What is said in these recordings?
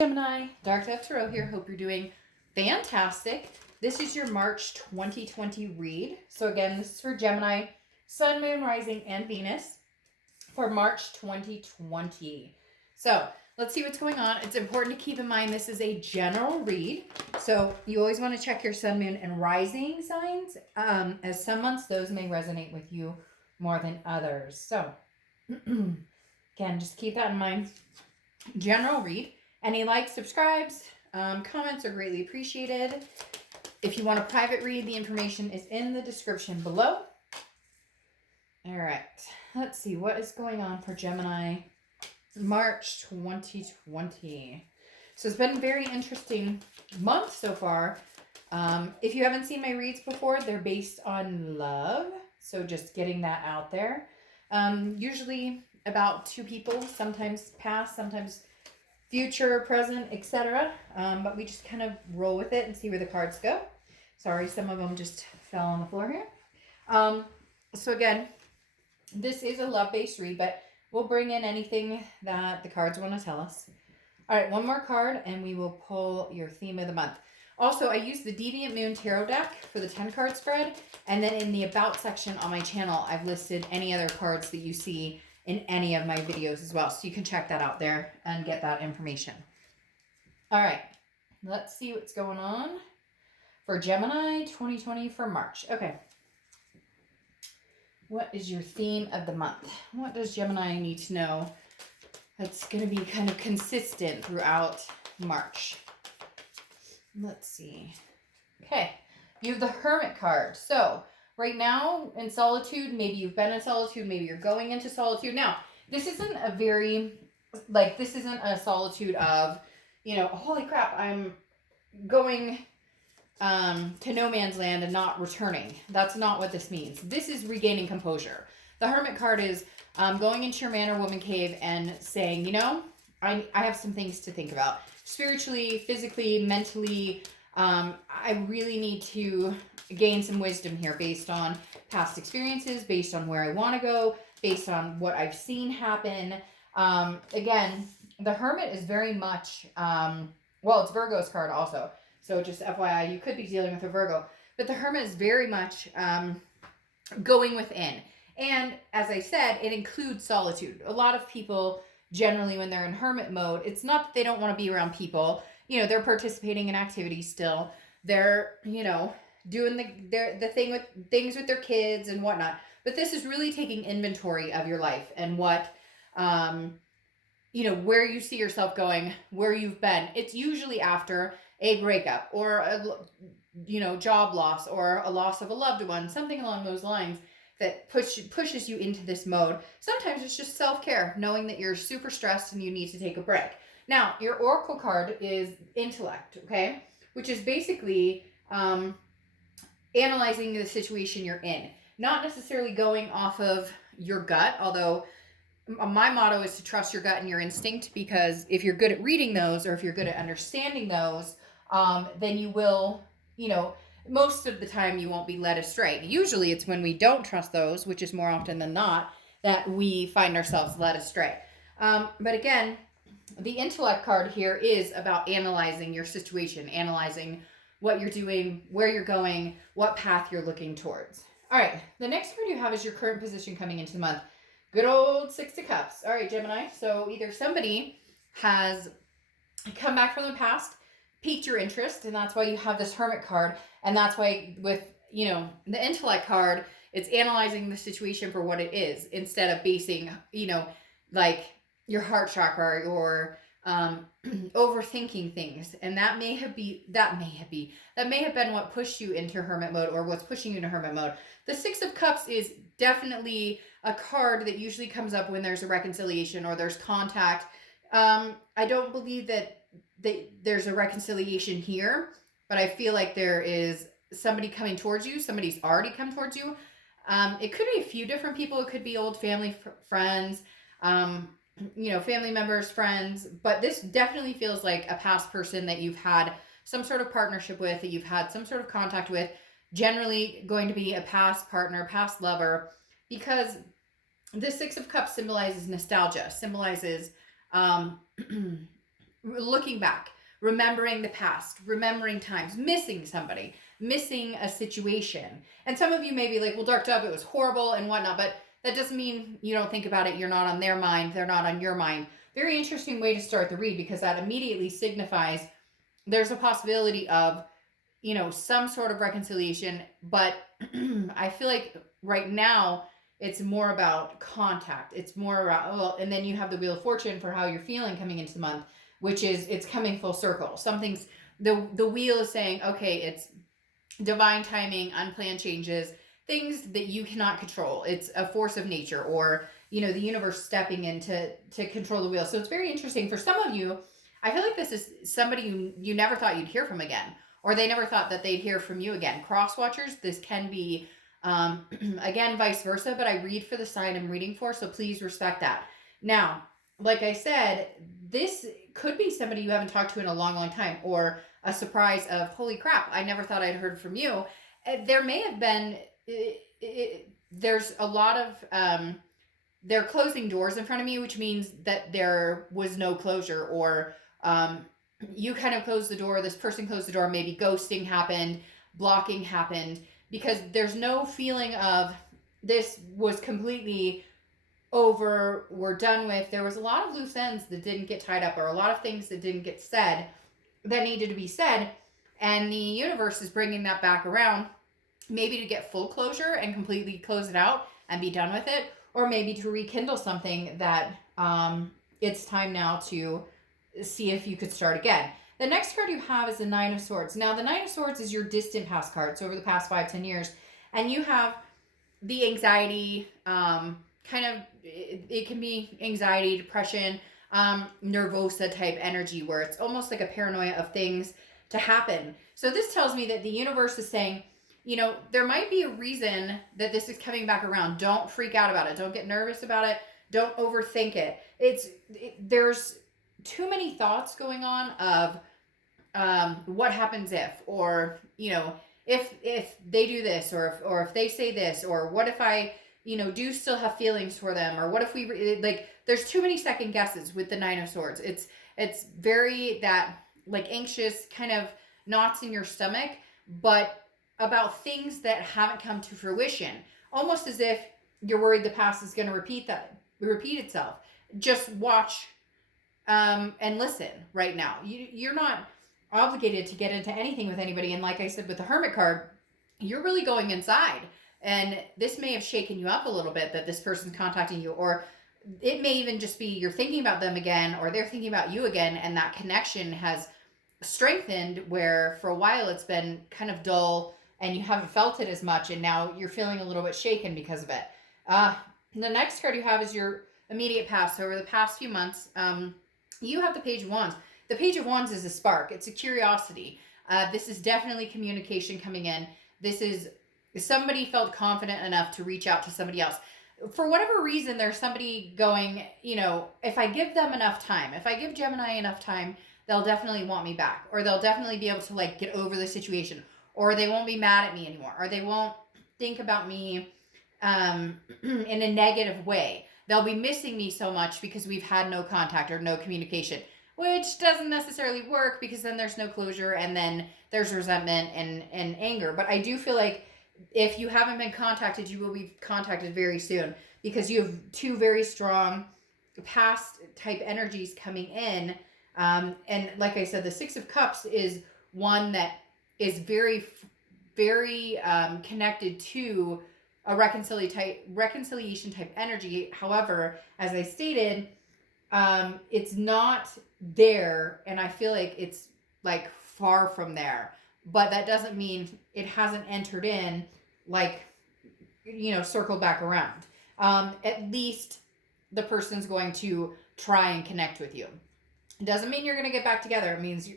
Gemini, Dark Dove Tarot here. Hope you're doing fantastic. This is your March 2020 read. So again, this is for Gemini, Sun, Moon, Rising, and Venus for March 2020. So let's see what's going on. It's important to keep in mind this is a general read. So you always want to check your Sun, Moon, and Rising signs. As some months, those may resonate with you more than others. So again, just keep that in mind. General read. Any likes, subscribes, comments are greatly appreciated. If you want a private read, the information is in the description below. All right, let's see what is going on for Gemini March 2020. So it's been a very interesting month so far. If you haven't seen my reads before, they're based on love. So just getting that out there. Usually about two people, sometimes past, sometimes future, present, etc. But we just kind of roll with it and see where the cards go. Sorry, some of them just fell on the floor here. So again, this is a love-based read, but we'll bring in anything that the cards want to tell us. All right, one more card, and we will pull your theme of the month. Also, I use the Deviant Moon Tarot deck for the 10-card spread, and then in the About section on my channel, I've listed any other cards that you see in any of my videos as well. So you can check that out there and get that information. All right, let's see what's going on for Gemini 2020 for March. Okay. What is your theme of the month? What does Gemini need to know that's going to be kind of consistent throughout March? Let's see. Okay, you have the Hermit card. So right now in solitude, maybe you've been in solitude, maybe you're going into solitude. Now, this isn't a very, this isn't a solitude of, holy crap, I'm going to no man's land and not returning. That's not what this means. This is regaining composure. The Hermit card is going into your man or woman cave and saying, I have some things to think about. Spiritually, physically, mentally, I really need to gain some wisdom here based on past experiences, based on where I want to go, based on what I've seen happen. Again, the Hermit is very much, it's Virgo's card also. So just FYI, you could be dealing with a Virgo. But the Hermit is very much going within. And as I said, it includes solitude. A lot of people, generally when they're in Hermit mode, it's not that they don't want to be around people. They're participating in activities still. They're, doing the things with their kids and whatnot. But this is really taking inventory of your life and what, where you see yourself going, where you've been. It's usually after a breakup or a, job loss or a loss of a loved one, something along those lines that pushes you into this mode. Sometimes it's just self-care, knowing that you're super stressed and you need to take a break. Now, your Oracle card is intellect, okay? Which is basically analyzing the situation you're in. Not necessarily going off of your gut, although my motto is to trust your gut and your instinct, because if you're good at reading those or if you're good at understanding those, then you will, most of the time you won't be led astray. Usually it's when we don't trust those, which is more often than not, that we find ourselves led astray. But again, the intellect card here is about analyzing your situation, analyzing what you're doing, where you're going, what path you're looking towards. All right, the next card you have is your current position coming into the month. Good old Six of Cups. All right, Gemini. So either somebody has come back from the past, piqued your interest, and that's why you have this Hermit card. And that's why with, the intellect card, it's analyzing the situation for what it is instead of basing, your heart chakra or overthinking things. And that may have been what pushed you into Hermit mode or what's pushing you into Hermit mode. The Six of Cups is definitely a card that usually comes up when there's a reconciliation or there's contact. I don't believe that there's a reconciliation here, but I feel like there is somebody coming towards you. Somebody's already come towards you. It could be a few different people. It could be old family, friends, family members, friends, but this definitely feels like a past person that you've had some sort of partnership with, that you've had some sort of contact with, generally going to be a past partner, past lover, because the Six of Cups symbolizes nostalgia, symbolizes looking back, remembering the past, remembering times, missing somebody, missing a situation. And some of you may be like, well, Dark Dove, it was horrible and whatnot, but that doesn't mean you don't think about it. You're not on their mind. They're not on your mind. Very interesting way to start the read, because that immediately signifies there's a possibility of, you know, some sort of reconciliation. But I feel like right now it's more about contact. It's more about, well, and then you have the Wheel of Fortune for how you're feeling coming into the month, which is, it's coming full circle. Something's, the wheel is saying, okay, it's divine timing, unplanned changes, things that you cannot control. It's a force of nature, or, you know, the universe stepping in to control the wheel. So it's very interesting. For some of you, I feel like this is somebody you never thought you'd hear from again, or they never thought that they'd hear from you again. Cross watchers, this can be, again, vice versa, but I read for the sign I'm reading for, so please respect that. Now, like I said, this could be somebody you haven't talked to in a long, long time, or a surprise of, holy crap, I never thought I'd heard from you. There may have been, there's a lot of, they're closing doors in front of me, which means that there was no closure, or you kind of closed the door, this person closed the door, maybe ghosting happened, blocking happened, because there's no feeling of this was completely over, we're done with. There was a lot of loose ends that didn't get tied up, or a lot of things that didn't get said that needed to be said, and the universe is bringing that back around, maybe to get full closure and completely close it out and be done with it, or maybe to rekindle something that it's time now to see if you could start again. The next card you have is the Nine of Swords. Now, the Nine of Swords is your distant past card, so over the past 5-10 years, and you have the anxiety, kind of, it can be anxiety, depression, nervosa type energy, where it's almost like a paranoia of things to happen. So this tells me that the universe is saying, you know, there might be a reason that this is coming back around. Don't freak out about it. Don't get nervous about it. Don't overthink it. There's too many thoughts going on of what happens if, or, you know, if they do this, or if they say this, or what if I, you know, do still have feelings for them, or what if we, like, there's too many second guesses with the Nine of Swords. It's very that, like, anxious kind of knots in your stomach, but about things that haven't come to fruition, almost as if you're worried the past is going to repeat itself. Just watch and listen right now. You're not obligated to get into anything with anybody, and like I said with the Hermit card, you're really going inside, and this may have shaken you up a little bit that this person's contacting you, or it may even just be you're thinking about them again, or they're thinking about you again, and that connection has strengthened, where for a while it's been kind of dull and you haven't felt it as much, and now you're feeling a little bit shaken because of it. The next card you have is your immediate past. So over the past few months, you have the Page of Wands. The Page of Wands is a spark. It's a curiosity. This is definitely communication coming in. This is somebody felt confident enough to reach out to somebody else. For whatever reason, there's somebody going, you know, if I give them enough time, if I give Gemini enough time, they'll definitely want me back, or they'll definitely be able to, like, get over the situation, or they won't be mad at me anymore, or they won't think about me in a negative way. They'll be missing me so much because we've had no contact or no communication, which doesn't necessarily work, because then there's no closure, and then there's resentment and anger. But I do feel like if you haven't been contacted, you will be contacted very soon, because you have two very strong past type energies coming in. And like I said, the Six of Cups is one that is very, very connected to a reconciliation type energy. However, as I stated, it's not there, and I feel like it's, like, far from there. But that doesn't mean it hasn't entered in, like, you know, circled back around. At least the person's going to try and connect with you. It doesn't mean you're going to get back together. It means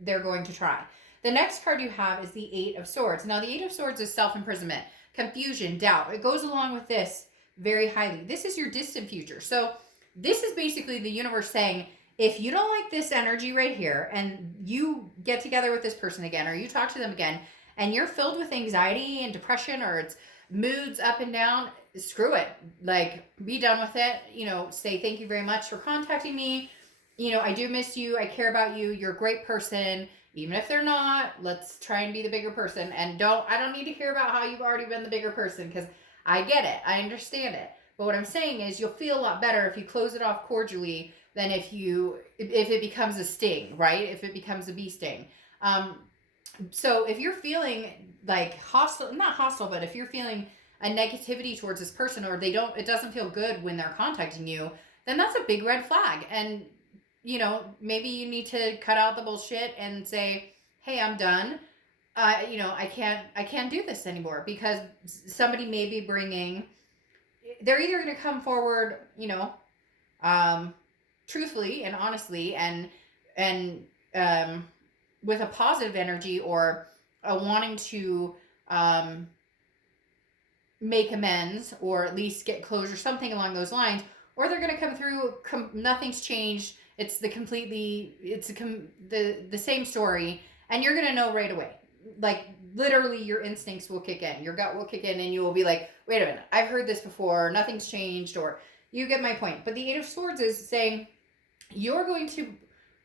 they're going to try. The next card you have is the Eight of Swords. Now, the Eight of Swords is self-imprisonment, confusion, doubt. It goes along with this very highly. This is your distant future. So this is basically the universe saying, if you don't like this energy right here, and you get together with this person again, or you talk to them again, and you're filled with anxiety and depression, or it's moods up and down, screw it. Like, be done with it. You know, say thank you very much for contacting me. I do miss you. I care about you. You're a great person. Even if they're not, let's try and be the bigger person. And I don't need to hear about how you've already been the bigger person, because I get it. I understand it. But what I'm saying is you'll feel a lot better if you close it off cordially than if it becomes a sting, right? If it becomes a bee sting. So if you're feeling like hostile, not hostile, but if you're feeling a negativity towards this person, or it doesn't feel good when they're contacting you, then that's a big red flag. And maybe you need to cut out the bullshit and say, hey, I'm done. I can't do this anymore, because somebody may be they're either going to come forward, truthfully and honestly and with a positive energy, or wanting to make amends, or at least get closure, something along those lines, or they're going to come through, nothing's changed, it's the same story, and you're going to know right away. Like, literally, your instincts will kick in, your gut will kick in, and you will be like, wait a minute, I've heard this before, nothing's changed, or you get my point. But the Eight of Swords is saying you're going to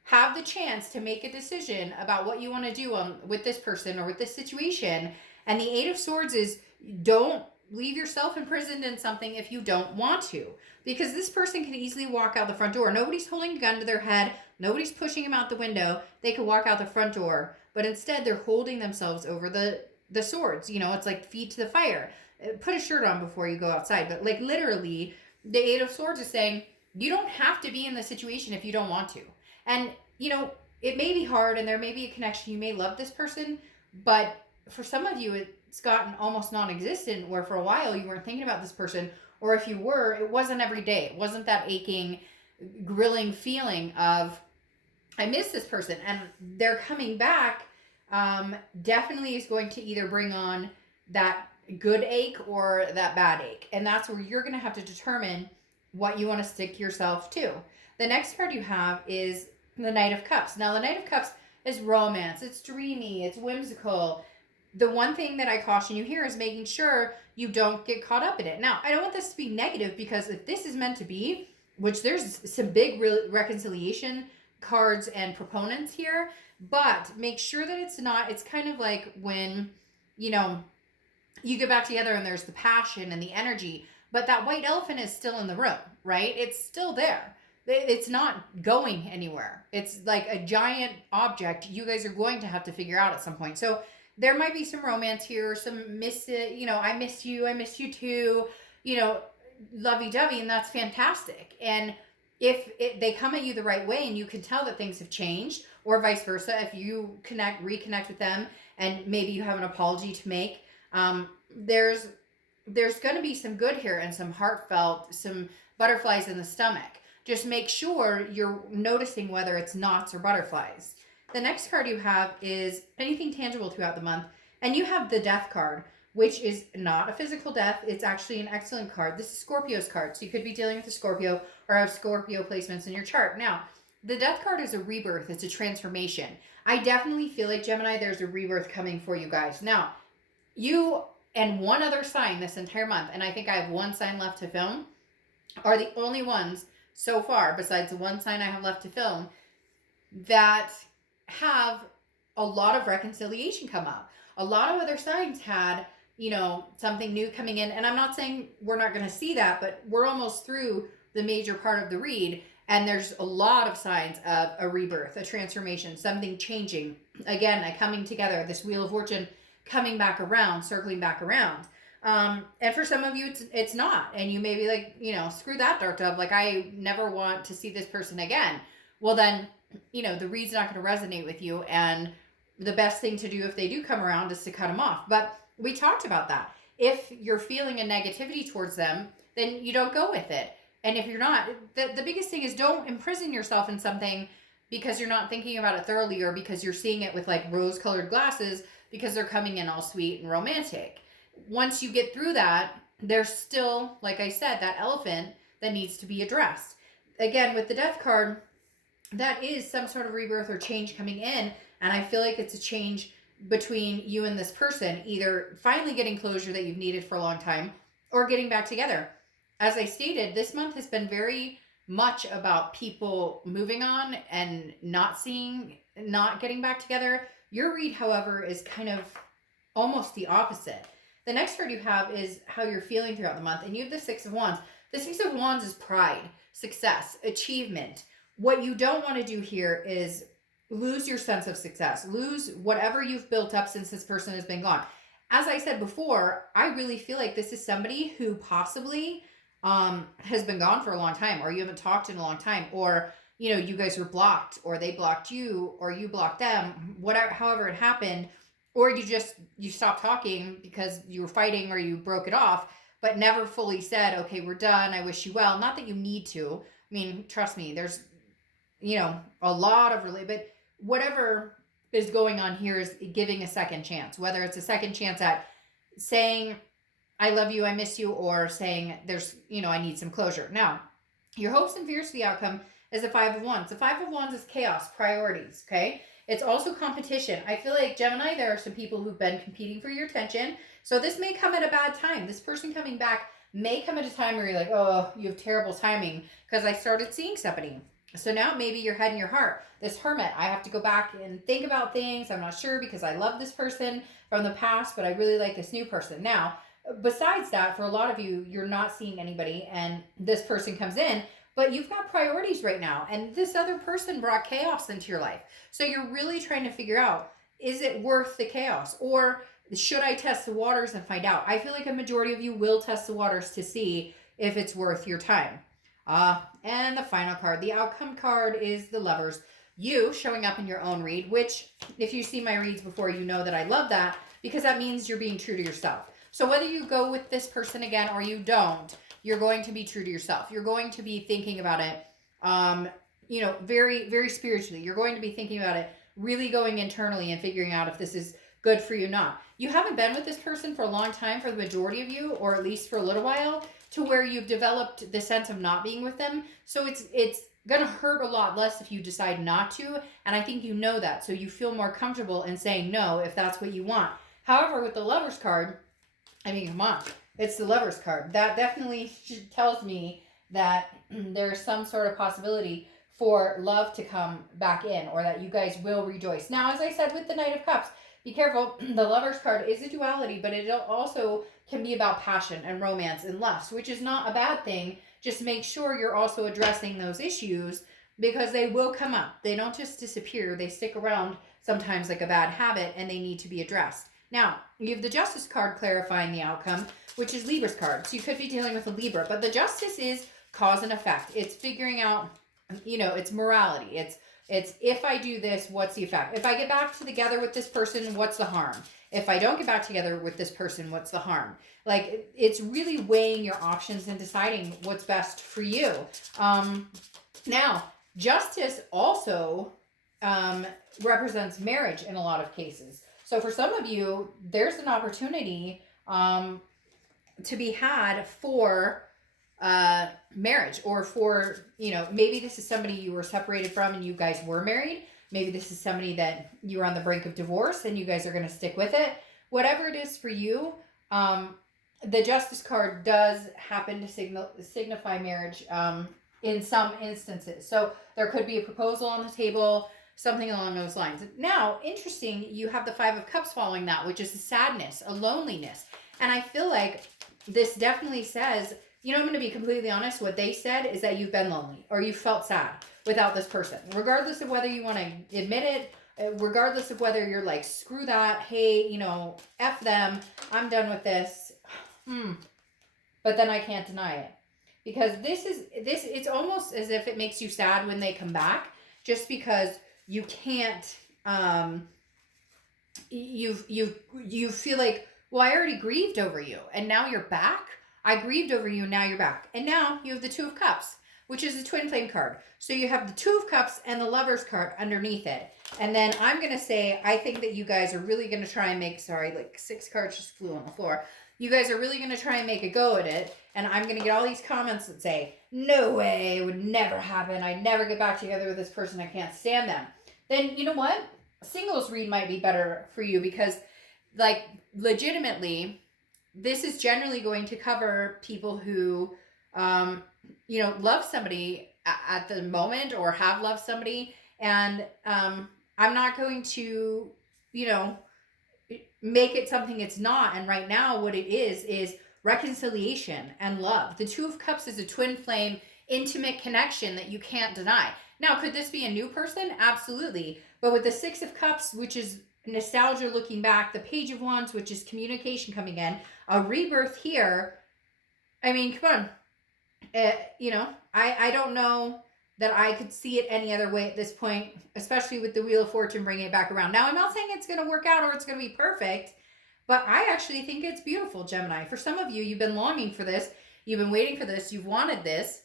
have the chance to make a decision about what you want to do with this person or with this situation. And the Eight of Swords is, don't leave yourself imprisoned in something if you don't want to, because this person can easily walk out the front door. Nobody's holding a gun to their head. Nobody's pushing them out the window. They can walk out the front door, but instead they're holding themselves over the swords. It's like feet to the fire. Put a shirt on before you go outside. But like, literally, the Eight of Swords is saying you don't have to be in the situation if you don't want to. And, it may be hard, and there may be a connection. You may love this person, but for some of you, it's gotten almost non-existent, where for a while you weren't thinking about this person, or if you were, it wasn't every day. It wasn't that aching, grilling feeling of, I miss this person. And they're coming back, definitely is going to either bring on that good ache or that bad ache. And that's where you're going to have to determine what you want to stick yourself to. The next card you have is the Knight of Cups. Now, the Knight of Cups is romance. It's dreamy. It's whimsical. The one thing that I caution you here is making sure you don't get caught up in it. Now, I don't want this to be negative, because if this is meant to be, which there's some big reconciliation cards and proponents here, but make sure that it's not, it's kind of like when, you get back together and there's the passion and the energy, but that white elephant is still in the room, right? It's still there. It's not going anywhere. It's like a giant object you guys are going to have to figure out at some point. So there might be some romance here, some I miss you too, lovey-dovey, and that's fantastic. And if they come at you the right way and you can tell that things have changed, or vice versa, if you reconnect with them and maybe you have an apology to make, there's going to be some good here, and some heartfelt, some butterflies in the stomach. Just make sure you're noticing whether it's knots or butterflies. The next card you have is anything tangible throughout the month. And you have the Death card, which is not a physical death. It's actually an excellent card. This is Scorpio's card. So you could be dealing with a Scorpio or have Scorpio placements in your chart. Now, the Death card is a rebirth. It's a transformation. I definitely feel like, Gemini, there's a rebirth coming for you guys. Now, you and one other sign this entire month, and I think I have one sign left to film, are the only ones so far, besides the one sign I have left to film, that have a lot of reconciliation come up. A lot of other signs had, something new coming in. And I'm not saying we're not going to see that, but we're almost through the major part of the read. And there's a lot of signs of a rebirth, a transformation, something changing. Again, a coming together, this Wheel of Fortune coming back around, circling back around. And for some of you, it's not. And you may be like, screw that, Dark Dove. Like, I never want to see this person again. Well, then, the read's not going to resonate with you. And the best thing to do if they do come around is to cut them off. But we talked about that. If you're feeling a negativity towards them, then you don't go with it. And if you're not, the biggest thing is don't imprison yourself in something because you're not thinking about it thoroughly, or because you're seeing it with like rose-colored glasses because they're coming in all sweet and romantic. Once you get through that, there's still, like I said, that elephant that needs to be addressed. Again, with the Death card, that is some sort of rebirth or change coming in. And I feel like it's a change between you and this person, either finally getting closure that you've needed for a long time or getting back together. As I stated, this month has been very much about people moving on and not getting back together. Your read, however, is kind of almost the opposite. The next card you have is how you're feeling throughout the month, and you have the Six of Wands. The Six of Wands is pride, success, achievement. What you don't want to do here is lose your sense of success, lose whatever you've built up since this person has been gone. As I said before, I really feel like this is somebody who possibly has been gone for a long time, or you haven't talked in a long time, or you guys were blocked, or they blocked you, or you blocked them, whatever, however it happened, or you stopped talking because you were fighting or you broke it off, but never fully said, okay, we're done, I wish you well. Not that you need to. I mean, trust me, there's a lot of but whatever is going on here is giving a second chance, whether it's a second chance at saying, I love you, I miss you, or saying there's, I need some closure. Now, your hopes and fears for the outcome is the Five of Wands. The Five of Wands is chaos, priorities, okay? It's also competition. I feel like, Gemini, there are some people who've been competing for your attention. So this may come at a bad time. This person coming back may come at a time where you're like, oh, you have terrible timing because I started seeing somebody. So now maybe your head and your heart, this Hermit, I have to go back and think about things. I'm not sure because I love this person from the past, but I really like this new person. Now, besides that, for a lot of you, you're not seeing anybody and this person comes in, but you've got priorities right now. And this other person brought chaos into your life. So you're really trying to figure out, is it worth the chaos? Or should I test the waters and find out? I feel like a majority of you will test the waters to see if it's worth your time. And the final card, the outcome card, is the Lovers. You showing up in your own read, which if you see my reads before, you know that I love that because that means you're being true to yourself. So whether you go with this person again or you don't, you're going to be true to yourself. You're going to be thinking about it, very, very spiritually. You're going to be thinking about it, really going internally and figuring out if this is good for you or not. You haven't been with this person for a long time, for the majority of you, or at least for a little while, to where you've developed the sense of not being with them. So it's going to hurt a lot less if you decide not to. And I think you know that. So you feel more comfortable in saying no if that's what you want. However, with the Lovers card, I mean, come on, it's the Lovers card. That definitely tells me that there's some sort of possibility for love to come back in, or that you guys will rejoice. Now, as I said with the Knight of Cups, be careful. The Lovers card is a duality, but it also can be about passion and romance and lust, which is not a bad thing. Just make sure you're also addressing those issues because they will come up. They don't just disappear. They stick around sometimes like a bad habit and they need to be addressed. Now, you have the Justice card clarifying the outcome, which is Libra's card. So you could be dealing with a Libra, but the Justice is cause and effect. It's figuring out, it's morality. It's if I do this, what's the effect? If I get back together with this person, what's the harm? If I don't get back together with this person, what's the harm? Like, it's really weighing your options and deciding what's best for you. Now, Justice also represents marriage in a lot of cases. So for some of you, there's an opportunity to be had for marriage, or for, maybe this is somebody you were separated from and you guys were married. Maybe this is somebody that you're on the brink of divorce and you guys are going to stick with it. Whatever it is for you, the Justice card does happen to signify marriage in some instances. So there could be a proposal on the table, something along those lines. Now, interesting, you have the Five of Cups following that, which is a sadness, a loneliness. And I feel like this definitely says, I'm going to be completely honest. What they said is that you've been lonely or you felt sad without this person, regardless of whether you want to admit it, regardless of whether you're like, screw that. Hey, F them. I'm done with this. But then I can't deny it because it's almost as if it makes you sad when they come back, just because you can't, you feel like, well, I already grieved over you and now you're back. I grieved over you and now you're back. And now you have the Two of Cups, which is a twin flame card. So you have the Two of Cups and the Lovers card underneath it. And then I'm going to say, I think that you guys are really going to try and make, 6 cards just flew on the floor. You guys are really going to try and make a go at it. And I'm going to get all these comments that say, no way, it would never happen. I'd never get back together with this person. I can't stand them. Then you know what? A singles read might be better for you because, legitimately, this is generally going to cover people who, love somebody at the moment or have loved somebody. And I'm not going to, you know, make it something it's not. And right now, what it is reconciliation and love. The Two of Cups is a twin flame, intimate connection that you can't deny. Now, could this be a new person? Absolutely. But with the Six of Cups, which is nostalgia looking back, the Page of Wands, which is communication coming in, a rebirth here. I mean, come on. You know, I don't know that I could see it any other way at this point, especially with the Wheel of Fortune bringing it back around. Now, I'm not saying it's going to work out or it's going to be perfect, but I actually think it's beautiful, Gemini. For some of you, you've been longing for this. You've been waiting for this. You've wanted this,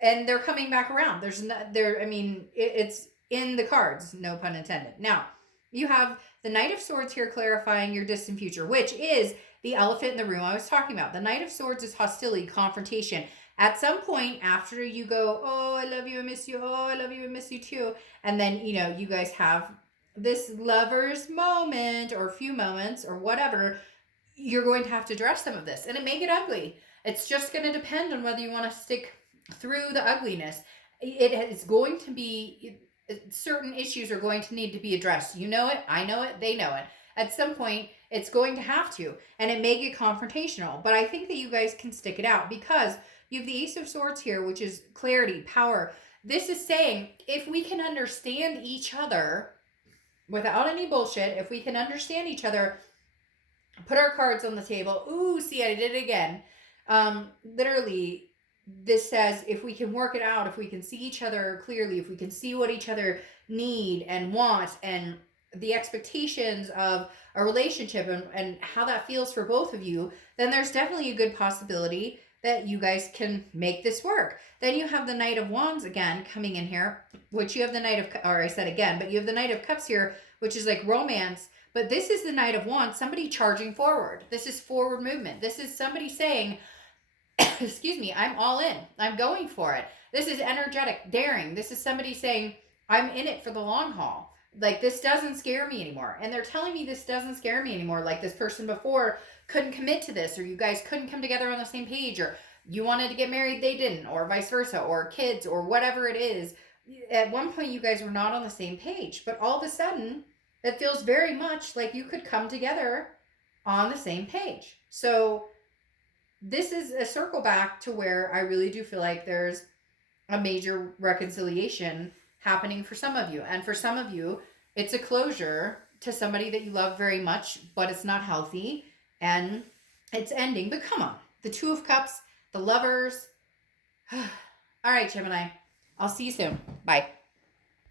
and they're coming back around. There's no, there. I mean, it's in the cards, no pun intended. Now, you have the Knight of Swords here clarifying your distant future, which is the elephant in the room I was talking about. The Knight of Swords is hostility, confrontation. At some point after you go, oh, I love you, I miss you, oh, I love you, I miss you too. And then, you know, you guys have this lover's moment or a few moments or whatever, you're going to have to address some of this. And it may get ugly. It's just going to depend on whether you want to stick through the ugliness. It is going to be, certain issues are going to need to be addressed. You know it, I know it, they know it. At some point, it's going to have to. And it may get confrontational. But I think that you guys can stick it out because you have the Ace of Swords here, which is clarity, power. This is saying if we can understand each other without any bullshit, if we can understand each other, put our cards on the table. Ooh, see, I did it again. Literally, this says if we can work it out, if we can see each other clearly, if we can see what each other need and want and the expectations of a relationship and how that feels for both of you, then there's definitely a good possibility that you guys can make this work. Then you have the Knight of Wands again coming in here, which you have the Knight of, or I said again, but you have the Knight of Cups here, which is like romance. But this is the Knight of Wands, somebody charging forward. This is forward movement. This is somebody saying, excuse me, I'm all in. I'm going for it. This is energetic, daring. This is somebody saying, I'm in it for the long haul. Like, this doesn't scare me anymore. And they're telling me this doesn't scare me anymore. Like, this person before couldn't commit to this, or you guys couldn't come together on the same page, or you wanted to get married, they didn't, or vice versa, or kids, or whatever it is. At one point, you guys were not on the same page. But all of a sudden, it feels very much like you could come together on the same page. So this is a circle back to where I really do feel like there's a major reconciliation happening for some of you. And for some of you, it's a closure to somebody that you love very much, but it's not healthy and it's ending. But come on, the Two of Cups, the lovers. All right, Gemini, I'll see you soon. Bye.